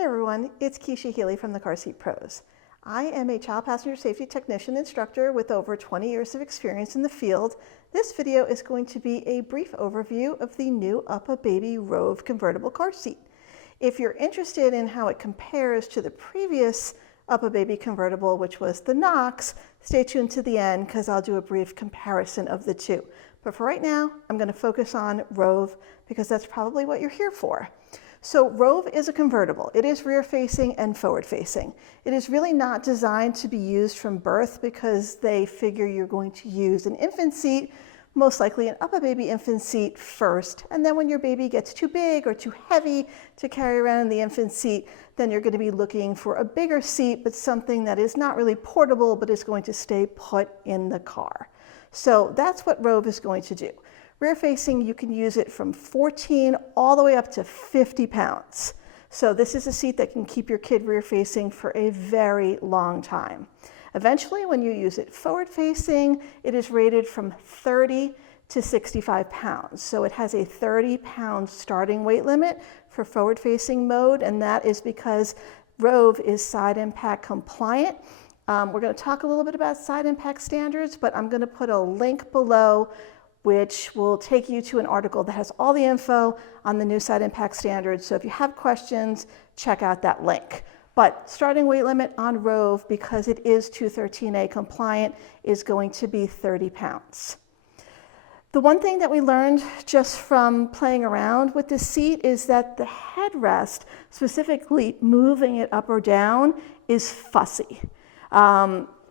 Hey everyone, it's Kecia Healy from the Car Seat Pros. I am a child passenger safety technician instructor with over 20 years of experience in the field. This video is going to be a brief overview of the new UPPAbaby Rove Convertible car seat. If you're interested in how it compares to the previous UPPAbaby Convertible, which was the Knox, stay tuned to the end because I'll do a brief comparison of the two. But for right now, I'm going to focus on Rove because that's probably what you're here for. So Rove is a convertible. It is rear-facing and forward-facing. It is really not designed to be used from birth because they figure you're going to use an infant seat, most likely an UPPAbaby infant seat first, and then when your baby gets too big or too heavy to carry around in the infant seat, then you're going to be looking for a bigger seat, but something that is not really portable, but is going to stay put in the car. So that's what Rove is going to do. Rear facing, you can use it from 14 all the way up to 50 pounds. So this is a seat that can keep your kid rear facing for a very long time. Eventually, when you use it forward facing, it is rated from 30 to 65 pounds. So it has a 30-pound starting weight limit for forward facing mode, and that is because Rove is side impact compliant. We're going to talk a little bit about side impact standards, but I'm going to put a link below which will take you to an article that has all the info on the new side impact standards. So if you have questions, check out that link. But starting weight limit on Rove, because it is 213A compliant, is going to be 30 pounds. The one thing that we learned just from playing around with this seat is that the headrest, specifically moving it up or down, is fussy.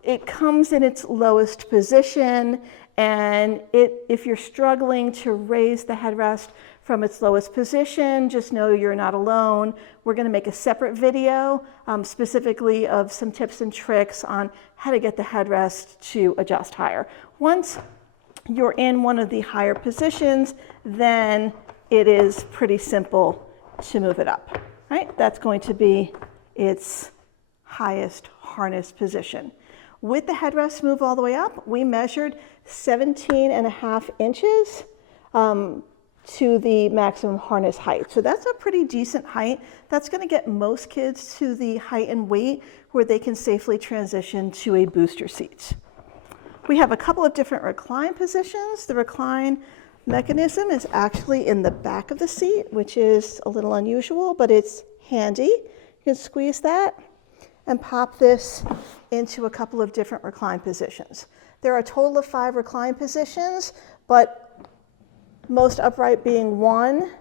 It comes in its lowest position, and if you're struggling to raise the headrest from its lowest position, just know you're not alone. We're going to make a separate video specifically of some tips and tricks on how to get the headrest to adjust higher. Once you're in one of the higher positions, then it is pretty simple to move it up, right? That's going to be its highest harness position. With the headrest move all the way up, we measured 17.5 inches to the maximum harness height. So that's a pretty decent height. That's going to get most kids to the height and weight where they can safely transition to a booster seat. We have a couple of different recline positions. The recline mechanism is actually in the back of the seat, which is a little unusual, but it's handy. You can squeeze that and pop this into a couple of different recline positions. There are a total of 5 recline positions, but most upright being 1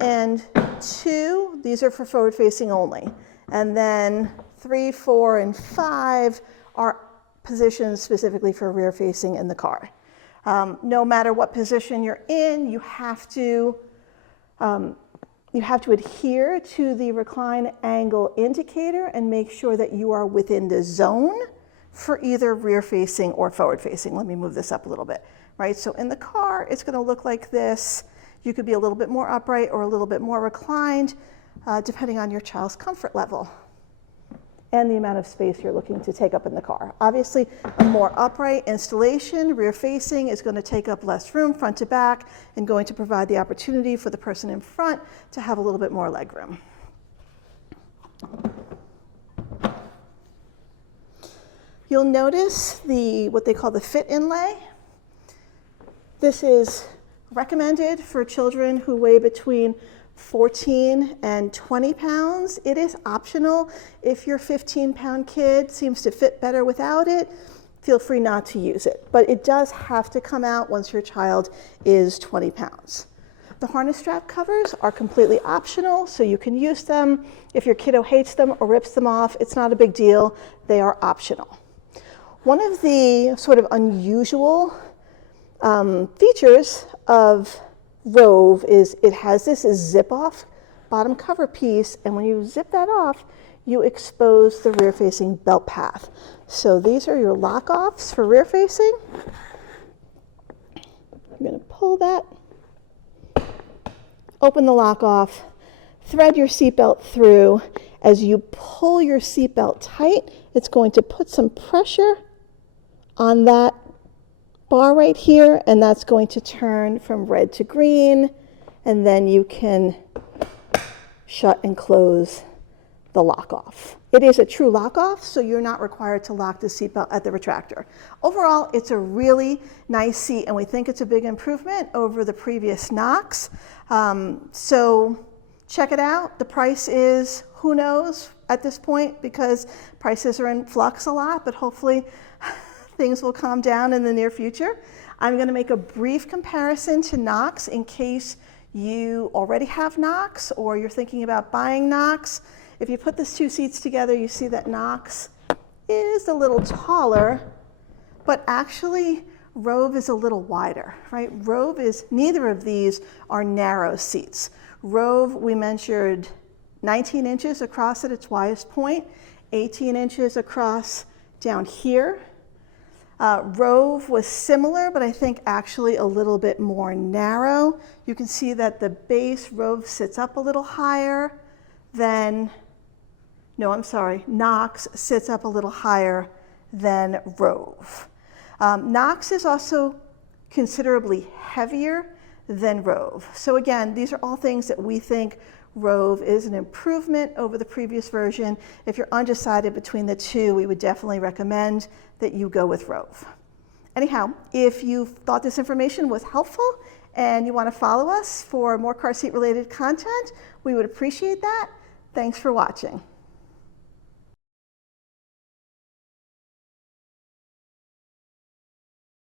and 2, these are for forward facing only. And then 3, 4, and 5 are positions specifically for rear facing in the car. No matter what position you're in, you have to adhere to the recline angle indicator and make sure that you are within the zone for either rear facing or forward facing. Let me move this up a little bit, right? So in the car, it's going to look like this. You could be a little bit more upright or a little bit more reclined, depending on your child's comfort level and the amount of space you're looking to take up in the car. Obviously, a more upright installation, rear facing, is going to take up less room front to back and going to provide the opportunity for the person in front to have a little bit more leg room. You'll notice what they call the fit inlay. This is recommended for children who weigh between 14 and 20 pounds. It is optional. If your 15-pound kid seems to fit better without it, feel free not to use it. But it does have to come out once your child is 20 pounds. The harness strap covers are completely optional, so you can use them. If your kiddo hates them or rips them off, it's not a big deal. They are optional. One of the sort of unusual features of Rove is it has this zip-off bottom cover piece, and when you zip that off, you expose the rear-facing belt path. So these are your lock-offs for rear-facing. I'm going to pull that, open the lock-off, thread your seatbelt through. As you pull your seatbelt tight, it's going to put some pressure on that bar right here, and that's going to turn from red to green, and then you can shut and close the lock off. It is a true lock off, so you're not required to lock the seatbelt at the retractor. Overall, it's a really nice seat, and we think it's a big improvement over the previous Knox. So check it out. The price is, who knows at this point, because prices are in flux a lot, but hopefully things will calm down in the near future. I'm going to make a brief comparison to Knox in case you already have Knox or you're thinking about buying Knox. If you put these two seats together, you see that Knox is a little taller, but actually Rove is a little wider, right? Rove is, neither of these are narrow seats. Rove, we measured 19 inches across at its widest point, 18 inches across down here. Rove was similar, but I think actually a little bit more narrow. You can see that the base Rove sits up a little higher than, no, I'm sorry, Knox sits up a little higher than Rove. Knox is also considerably heavier than Rove. So again, these are all things that we think Rove is an improvement over the previous version. If you're undecided between the two, we would definitely recommend that you go with Rove. Anyhow, if you thought this information was helpful and you want to follow us for more car seat related content, we would appreciate that. Thanks for watching.